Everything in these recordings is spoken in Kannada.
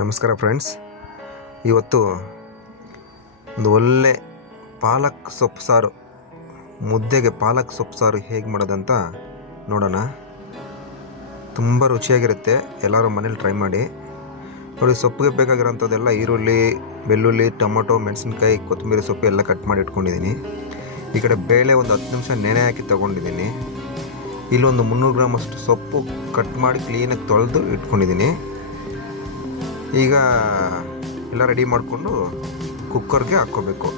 ನಮಸ್ಕಾರ ಫ್ರೆಂಡ್ಸ್ ಇವತ್ತು ಒಂದು ಒಳ್ಳೆ ಪಾಲಕ್ ಸೊಪ್ಪು ಸಾರು, ಮುದ್ದೆಗೆ ಪಾಲಕ್ ಸೊಪ್ಪು ಸಾರು ಹೇಗೆ ಮಾಡೋದಂತ ನೋಡೋಣ. ತುಂಬ ರುಚಿಯಾಗಿರುತ್ತೆ, ಎಲ್ಲರೂ ಮನೇಲಿ ಟ್ರೈ ಮಾಡಿ. ನೋಡಿ, ಸೊಪ್ಪಿಗೆ ಬೇಕಾಗಿರೋಂಥದ್ದೆಲ್ಲ ಈರುಳ್ಳಿ, ಬೆಳ್ಳುಳ್ಳಿ, ಟೊಮೊಟೊ, ಮೆಣಸಿನ್ಕಾಯಿ, ಕೊತ್ತಂಬರಿ ಸೊಪ್ಪು ಎಲ್ಲ ಕಟ್ ಮಾಡಿ ಇಟ್ಕೊಂಡಿದ್ದೀನಿ. ಈ ಕಡೆ ಬೇಳೆ ಒಂದು ಹತ್ತು ನಿಮಿಷ ನೆನೆ ಹಾಕಿ ತೊಗೊಂಡಿದ್ದೀನಿ. ಇಲ್ಲೊಂದು ಮುನ್ನೂರು ಗ್ರಾಮ್ ಅಷ್ಟು ಸೊಪ್ಪು ಕಟ್ ಮಾಡಿ ಕ್ಲೀನಾಗಿ ತೊಳೆದು ಇಟ್ಕೊಂಡಿದ್ದೀನಿ. ಈಗ ಎಲ್ಲ ರೆಡಿ ಮಾಡಿಕೊಂಡು ಕುಕ್ಕರ್ಗೆ ಹಾಕ್ಕೋಬೇಕು.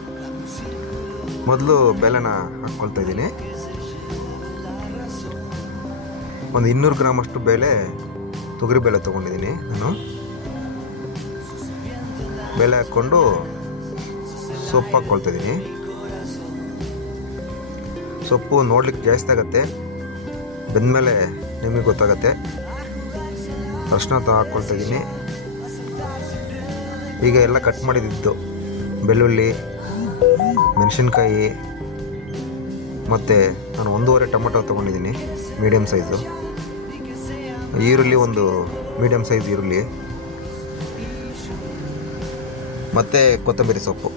ಮೊದಲು ಬೆಲ್ಲನ ಹಾಕ್ಕೊಳ್ತಾ ಇದ್ದೀನಿ. ಒಂದು ಇನ್ನೂರು ಗ್ರಾಮ್ ಅಷ್ಟು ಬೇಳೆ ತೊಗರಿ ಬೇಳೆ ತೊಗೊಂಡಿದ್ದೀನಿ ನಾನು. ಬೆಲೆ ಹಾಕ್ಕೊಂಡು ಸೊಪ್ಪು ಹಾಕ್ಕೊಳ್ತಾ ಇದ್ದೀನಿ. ಸೊಪ್ಪು ನೋಡ್ಲಿಕ್ಕೆ ಜಾಸ್ತಿ ಆಗುತ್ತೆ. ಬೆಂದಮೇಲೆ ನಿಮಗೆ ಗೊತ್ತಾಗತ್ತೆ. ಅರ್ಶಿನ ಹಾಕ್ಕೊಳ್ತಾ ಇದ್ದೀನಿ. ಈಗ ಎಲ್ಲ ಕಟ್ ಮಾಡಿದ್ದು. ಬೆಳ್ಳುಳ್ಳಿ, ಮೆಣಸಿನ್ಕಾಯಿ ಮತ್ತು ನಾನು ಒಂದೂವರೆ ಟೊಮೊಟೊ ತೊಗೊಂಡಿದ್ದೀನಿ ಮೀಡಿಯಮ್ ಸೈಜು ಈರುಳ್ಳಿ ಒಂದು ಮೀಡಿಯಮ್ ಸೈಜ್ ಈರುಳ್ಳಿ. ಮತ್ತು ಕೊತ್ತಂಬರಿ ಸೊಪ್ಪು.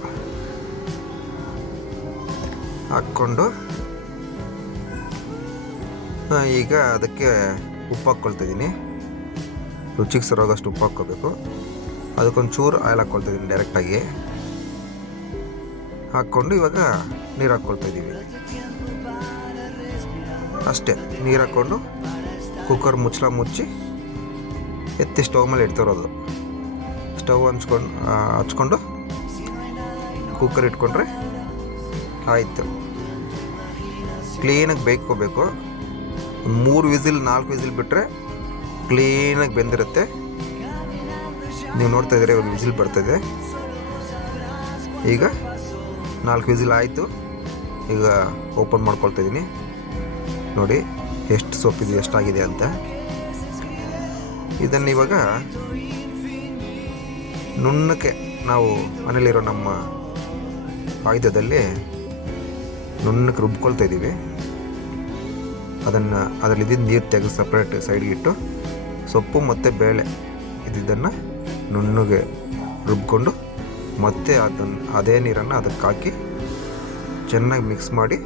ಹಾಕ್ಕೊಂಡು ಈಗ ಅದಕ್ಕೆ ಉಪ್ಪು ಹಾಕ್ಕೊಳ್ತಿದ್ದೀನಿ ರುಚಿಗೆ ಸರೋಗಷ್ಟು ಉಪ್ಪು ಹಾಕ್ಕೋಬೇಕು. ಅದಕ್ಕೊಂದು ಚೂರು ಆಯಿಲ್ ಹಾಕ್ಕೊಳ್ತಾ ಇದ್ದೀನಿ ಡೈರೆಕ್ಟಾಗಿ ಹಾಕ್ಕೊಂಡು ಇವಾಗ ನೀರು ಹಾಕ್ಕೊಳ್ತಾ ಇದ್ದೀವಿ. ಅಷ್ಟೇ, ನೀರು ಹಾಕ್ಕೊಂಡು ಕುಕ್ಕರ್ ಮುಚ್ಚಳ ಮುಚ್ಚಿ ಎತ್ತಿ ಸ್ಟೌವ್ ಮೇಲೆ ಇಡ್ತಿರೋದು ಸ್ಟವ್ ಹಂಚ್ಕೊಂಡು ಹಚ್ಕೊಂಡು ಕುಕ್ಕರ್ ಇಟ್ಕೊಂಡ್ರೆ ಆಯಿತು. ಕ್ಲೀನಾಗಿ ಬೇಯ್ಕೋಬೇಕು ಮೂರು ವಿಸಿಲ್, ನಾಲ್ಕು ವಿಸಿಲ್ ಬಿಟ್ಟರೆ ಕ್ಲೀನಾಗಿ ಬೆಂದಿರುತ್ತೆ. ನೀವು ನೋಡ್ತಾ ಇದ್ದೀರಾ, ಇವಾಗ ವಿಸಿಲ್ ಬರ್ತಾಯಿದೆ ಈಗ ನಾಲ್ಕು ವಿಸಿಲ್ ಆಯಿತು. ಈಗ ಓಪನ್ ಮಾಡ್ಕೊಳ್ತಾ ಇದ್ದೀನಿ. ನೋಡಿ, ಎಷ್ಟು ಸೊಪ್ಪಿದೆ ಎಷ್ಟಾಗಿದೆ ಅಂತ. ಇದನ್ನು ಇವಾಗ ನುಣ್ಣಕ್ಕೆ ನಾವು ಮನೇಲಿರೋ ನಮ್ಮ ಆಯುಧದಲ್ಲಿ ನುಣ್ಣಕ್ಕೆ ರುಬ್ಕೊಳ್ತಾ ಇದ್ದೀವಿ. ಅದನ್ನು ಅದರಲ್ಲಿ ಇದ್ದಿದ್ದು ನೀರು ತೆಗೆದು ಸಪ್ರೇಟ್ ಸೈಡ್ಗಿಟ್ಟು ಸೊಪ್ಪು ಮತ್ತು ಬೇಳೆ ಇದ್ದಿದ್ದನ್ನು ನುಣ್ಣಗೆ ರುಬ್ಕೊಂಡು ಮತ್ತೆ ಅದನ್ನು, ಅದೇ ನೀರನ್ನು ಅದಕ್ಕೆ ಹಾಕಿ ಚೆನ್ನಾಗಿ ಮಿಕ್ಸ್ ಮಾಡಿ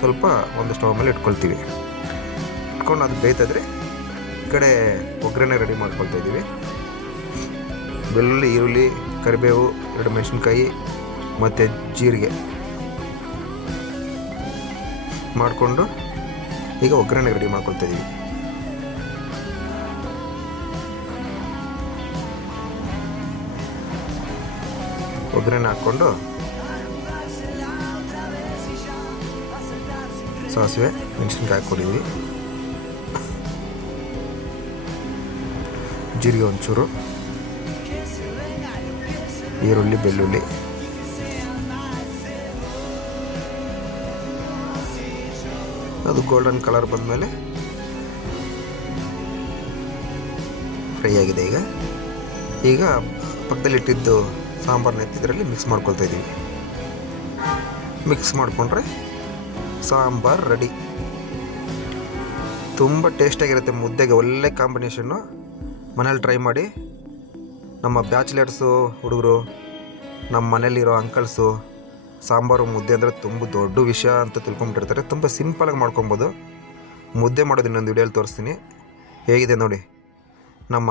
ಸ್ವಲ್ಪ ಒಂದು ಸ್ಟವ್ ಮೇಲೆ ಇಟ್ಕೊಳ್ತೀವಿ. ಇಟ್ಕೊಂಡು ಅದು ಬೇಯ್ತಾದ್ರೆ ಈ ಕಡೆ ಒಗ್ಗರಣೆ ರೆಡಿ ಮಾಡ್ಕೊಳ್ತಾ ಇದ್ದೀವಿ. ಬೆಳ್ಳುಳ್ಳಿ, ಈರುಳ್ಳಿ, ಕರಿಬೇವು, ಎರಡು ಮೆಣಸಿನ್ಕಾಯಿ, ಮತ್ತು ಜೀರಿಗೆ ಮಾಡಿಕೊಂಡು ಈಗ ಒಗ್ಗರಣೆ ರೆಡಿ ಮಾಡ್ಕೊಳ್ತಾ ಇದ್ದೀವಿ. ಒಗ್ಗರಣೆ ಹಾಕ್ಕೊಂಡು ಸಾಸಿವೆ, ಮೆಣಸಿನ್ಕಾಯಿ ಹಾಕ್ಕೊಂಡಿದ್ವಿ ಜೀರಿಗೆ ಒಂಚೂರು, ಈರುಳ್ಳಿ, ಬೆಳ್ಳುಳ್ಳಿ. ಅದು ಗೋಲ್ಡನ್ ಕಲರ್ ಬಂದಮೇಲೆ ಫ್ರೈ ಆಗಿದೆ ಈಗ. ಈಗ ಪಕ್ಕದಲ್ಲಿ ಇಟ್ಟಿದ್ದು ಸಾಂಬಾರನ್ನ ಎತ್ತಿದ್ರಲ್ಲಿ ಮಿಕ್ಸ್ ಮಾಡ್ಕೊಳ್ತಾ ಇದ್ದೀವಿ. ಮಿಕ್ಸ್ ಮಾಡಿಕೊಂಡ್ರೆ ಸಾಂಬಾರು ರೆಡಿ ತುಂಬ ಟೇಸ್ಟಾಗಿರುತ್ತೆ ಮುದ್ದೆಗೆ, ಒಳ್ಳೆ ಕಾಂಬಿನೇಷನ್ನು ಮನೇಲಿ ಟ್ರೈ ಮಾಡಿ. ನಮ್ಮ ಬ್ಯಾಚುಲರ್ಸು ಹುಡುಗರು, ನಮ್ಮ ಮನೇಲಿರೋ ಅಂಕಲ್ಸು ಸಾಂಬಾರು, ಮುದ್ದೆ ಅಂದರೆ ತುಂಬ ದೊಡ್ಡ ವಿಷಯ ಅಂತ ತಿಳ್ಕೊಂಬಿಟ್ಟಿರ್ತಾರೆ. ತುಂಬ ಸಿಂಪಲಾಗಿ ಮಾಡ್ಕೊಬೋದು ಮುದ್ದೆ ಮಾಡೋದು ಇನ್ನೊಂದು ವಿಡಿಯೋಲಿ ತೋರಿಸ್ತೀನಿ. ಹೇಗಿದೆ ನೋಡಿ. ನಮ್ಮ